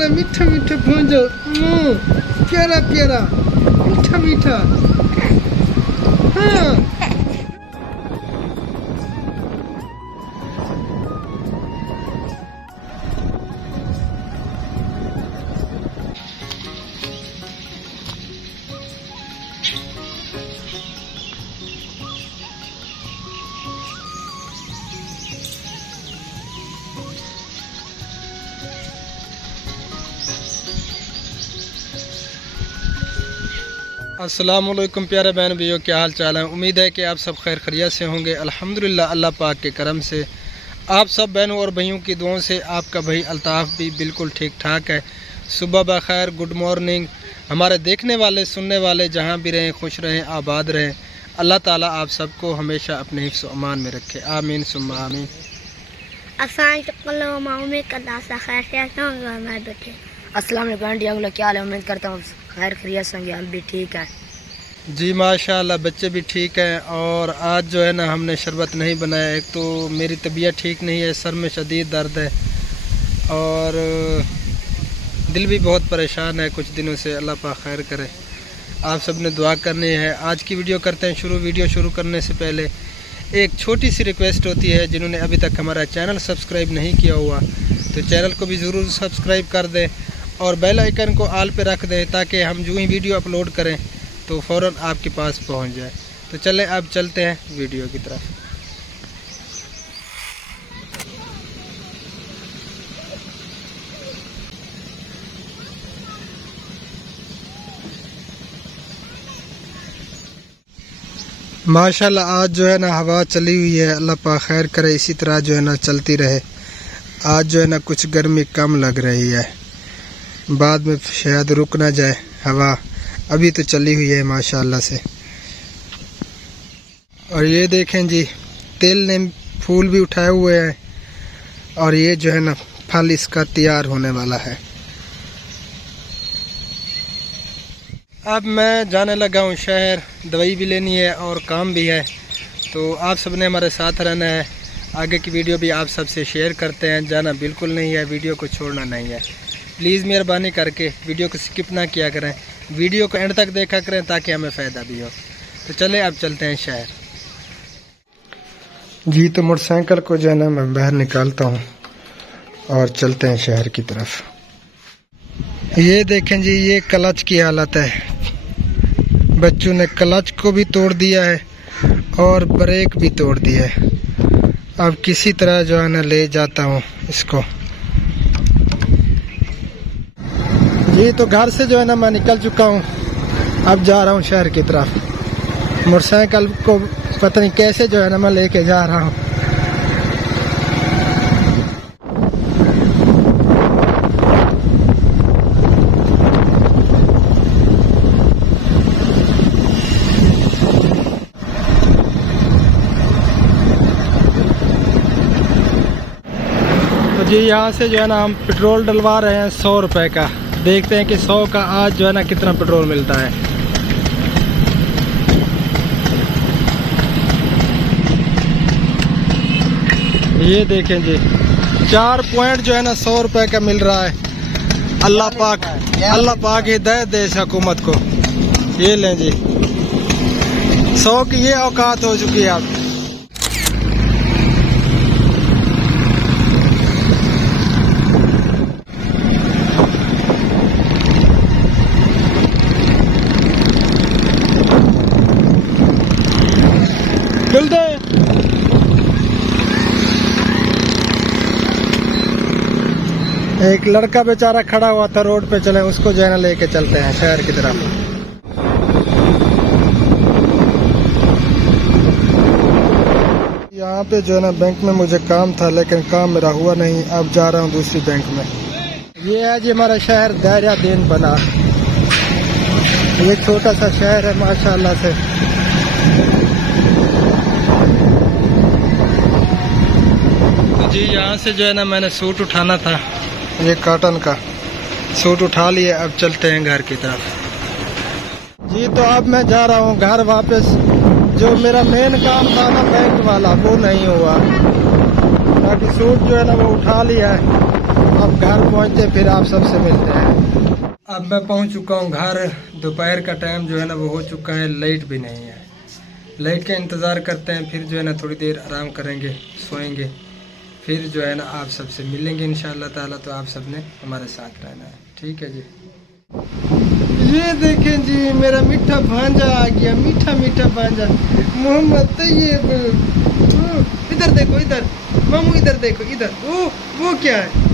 माशाल्लाह मीठा मीठा भूंजो, प्यारा प्यारा मीठा मीठा। हाँ अस्सलामुअलैकुम प्यारे बहन भाइयों, क्या हाल चाल है। उम्मीद है कि आप सब खैर खैरियत से होंगे। अल्हम्दुलिल्लाह अल्लाह पाक के करम से आप सब बहनों और भाइयों की दुआओं से आपका भाई अल्ताफ़ भी बिल्कुल ठीक ठाक है। सुबह बखैर, गुड मॉर्निंग। हमारे देखने वाले सुनने वाले जहाँ भी रहें खुश रहें, आबाद रहें। अल्लाह ताला आप सबको हमेशा अपने हिफ्ज़ व अमान में रखे, आमीन सुम्मा आमीन। अस्सलाम वालेकुम, क्या हाल है। उम्मीद करता हूँ खैर खैरियत से होंगे, हम भी ठीक है जी माशाल्लाह, बच्चे भी ठीक हैं। और आज जो है ना हमने शरबत नहीं बनाया। एक तो मेरी तबीयत ठीक नहीं है, सर में शदीद दर्द है और दिल भी बहुत परेशान है कुछ दिनों से। अल्लाह पाक खैर करे। आप सब ने दुआ करनी है। आज की वीडियो करते हैं शुरू। वीडियो शुरू करने से पहले एक छोटी सी रिक्वेस्ट होती है, जिन्होंने अभी तक हमारा चैनल सब्सक्राइब नहीं किया हुआ तो चैनल को भी ज़रूर सब्सक्राइब कर दें और बेल आइकन को ऑल पे रख दें, ताकि हम जो ही वीडियो अपलोड करें तो फ़ौरन आपके पास पहुंच जाए। तो चलें अब चलते हैं वीडियो की तरफ। माशाल्लाह आज जो है ना हवा चली हुई है। अल्लाह पाक खैर करे, इसी तरह जो है ना चलती रहे। आज जो है ना कुछ गर्मी कम लग रही है, बाद में शायद रुक ना जाए हवा। अभी तो चली हुई है माशाल्लाह से। और ये देखें जी, तेल ने फूल भी उठाए हुए हैं और ये जो है ना फल इसका तैयार होने वाला है। अब मैं जाने लगा हूँ शहर, दवाई भी लेनी है और काम भी है। तो आप सब ने हमारे साथ रहना है। आगे की वीडियो भी आप सबसे शेयर करते हैं, जाना बिल्कुल नहीं है, वीडियो को छोड़ना नहीं है। प्लीज़ मेहरबानी करके वीडियो को स्किप ना किया करें, वीडियो को एंड तक देखा करें ताकि हमें फ़ायदा भी हो। तो चलें अब चलते हैं शहर। जी तो मोटरसाइकिल को जो है ना मैं बाहर निकालता हूँ और चलते हैं शहर की तरफ। ये देखें जी, ये क्लच की हालत है। बच्चों ने क्लच को भी तोड़ दिया है और ब्रेक भी तोड़ दिया है। अब किसी तरह जो है ना ले जाता हूँ इसको। जी तो घर से जो है ना मैं निकल चुका हूँ, अब जा रहा हूँ शहर की तरफ। मोटरसाइकिल को पता नहीं कैसे जो है ना मैं लेके जा रहा हूँ। तो जी यहाँ से जो है ना हम पेट्रोल डलवा रहे हैं 100 रुपये का। देखते हैं कि 100 का आज जो है ना कितना पेट्रोल मिलता है। ये देखें जी, 4 पॉइंट जो है ना 100 रुपये का मिल रहा है। अल्लाह पाक हिदायत दे इस हुकूमत को। ये लें जी, 100 की ये औकात हो चुकी है अब। एक लड़का बेचारा खड़ा हुआ था रोड पे, चले उसको जो है ना लेके चलते हैं शहर की तरफ। यहाँ पे जो है ना बैंक में मुझे काम था, लेकिन काम मेरा हुआ नहीं। अब जा रहा हूँ दूसरी बैंक में। ये है जी हमारा शहर दायरा दीन बना। ये छोटा सा शहर है माशाल्लाह से। तो जी यहाँ से जो है ना मैंने सूट उठाना था, ये कॉटन का सूट उठा लिए। अब चलते हैं घर की तरफ। जी तो अब मैं जा रहा हूँ घर वापस। जो मेरा मेन काम था ना बैंक वाला, वो नहीं हुआ। बाकी सूट जो है ना वो उठा लिया है अब घर पहुंचते फिर आप सबसे मिलते हैं। अब मैं पहुंच चुका हूं घर। दोपहर का टाइम जो है ना वो हो चुका है, लाइट भी नहीं है। लाइट का इंतज़ार करते हैं, फिर जो है ना थोड़ी देर आराम करेंगे, सोएंगे, फिर जो है ना आप सबसे मिलेंगे इंशाअल्लाह ताला। तो आप सब ने हमारे साथ रहना है, ठीक है जी। ये देखें जी, मेरा मीठा भांजा आ गया, मीठा मीठा भांजा मोहम्मद तैयब। इधर देखो, इधर मामू, इधर देखो, इधर वो क्या है?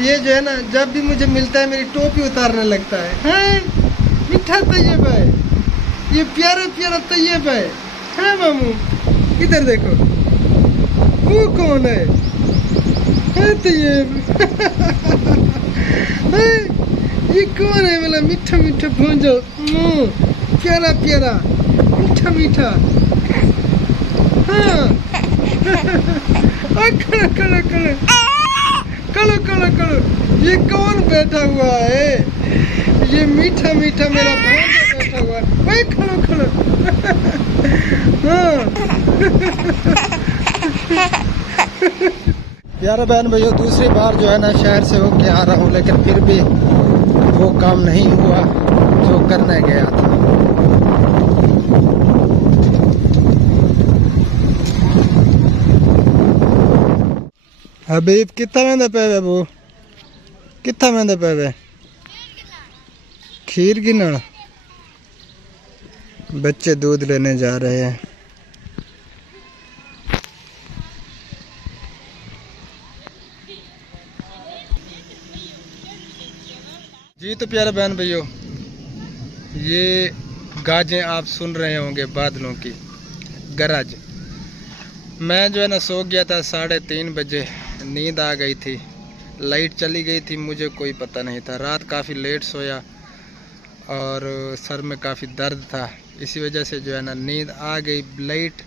ये जो है ना जब भी मुझे मिलता है मेरी टोपी उतारने लगता है। हैं? मीठा तैयब है, ये प्यारा प्यारा तैयब है मामू? इधर देखो, वो कौन है? तैयब। ये कौन है? वाला मीठा मीठा भांजा, प्यारा प्यारा, मीठा मीठा। हाँ। कड़ो कड़ो कड़ो कड़ो कड़ो कड़ो, ये कौन बैठा हुआ है? ये मीठा मीठा मेरा भांजा बैठा हुआ है। वही खड़ो खड़ो। हाँ। यार बहन भैया, दूसरी बार जो है ना शहर से होके आ रहा हूँ, लेकिन फिर भी वो काम नहीं हुआ जो करने गया था। हबीब कितना महंगा पे वो, कितना महंगा पे खीर गिनन? बच्चे दूध लेने जा रहे हैं। जी तो प्यारे बहन भाइयों, ये गाजें आप सुन रहे होंगे बादलों की गरज। मैं जो है ना सो गया था 3:30 बजे, नींद आ गई थी, लाइट चली गई थी, मुझे कोई पता नहीं था। रात काफ़ी लेट सोया और सर में काफ़ी दर्द था, इसी वजह से जो है ना नींद आ गई। लाइट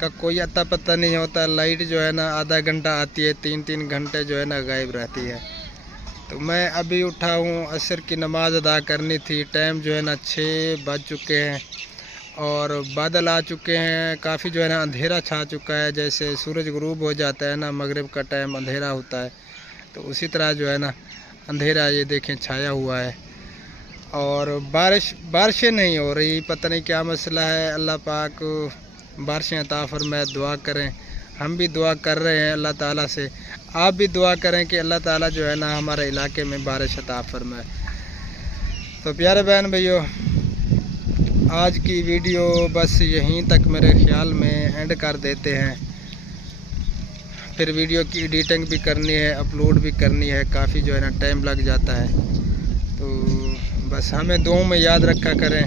का कोई अता पता नहीं होता, लाइट जो है ना आधा घंटा आती है, 3-3 घंटे जो है ना गायब रहती है। तो मैं अभी उठा हूँ, असर की नमाज़ अदा करनी थी। टाइम जो है ना 6 बज चुके हैं और बादल आ चुके हैं, काफ़ी जो है ना अंधेरा छा चुका है। जैसे सूरज गुरूब हो जाता है ना, मगरिब का टाइम अंधेरा होता है, तो उसी तरह जो है ना अंधेरा ये देखें छाया हुआ है। और बारिशें नहीं हो रही, पता नहीं क्या मसला है। अल्लाह पाक बारिशें अता फरमाए, दुआ करें। हम भी दुआ कर रहे हैं अल्लाह ताला से, आप भी दुआ करें कि अल्लाह ताला जो है ना हमारे इलाके में बारिश अता फरमाए। तो प्यारे बहन भैयों, आज की वीडियो बस यहीं तक मेरे ख्याल में एंड कर देते हैं। फिर वीडियो की एडिटिंग भी करनी है, अपलोड भी करनी है, काफ़ी जो है ना टाइम लग जाता है। तो बस हमें दुआओं में याद रखा करें,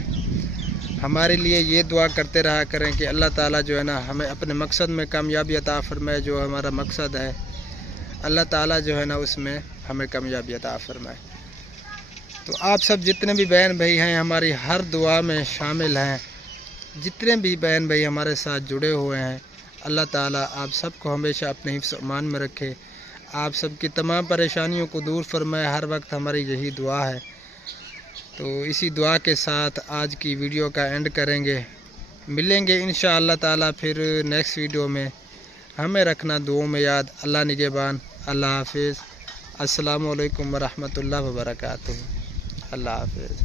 हमारे लिए ये दुआ करते रहा करें कि अल्लाह ताला जो है ना हमें अपने मकसद में कामयाबी अता फरमाए। जो हमारा मकसद है अल्लाह ताला जो है ना उसमें हमें कामयाबी अता फरमाए। तो आप सब जितने भी बहन भाई हैं हमारी हर दुआ में शामिल हैं, जितने भी बहन भाई हमारे साथ जुड़े हुए हैं, अल्लाह ताला आप सबको हमेशा अपने हिफ्ज़ अमान में रखे, आप सबकी तमाम परेशानियों को दूर फरमाए। हर वक्त हमारी यही दुआ है। तो इसी दुआ के साथ आज की वीडियो का एंड करेंगे। मिलेंगे इंशाअल्लाह ताला फिर नेक्स्ट वीडियो में। हमें रखना दुआओं में याद। अल्लाह निगहबान। अल्लाह हाफिज़। अस्सलामु अलैकुम वरहमतुल्लाहि वबरकातुहू। अल्लाह हाफिज़।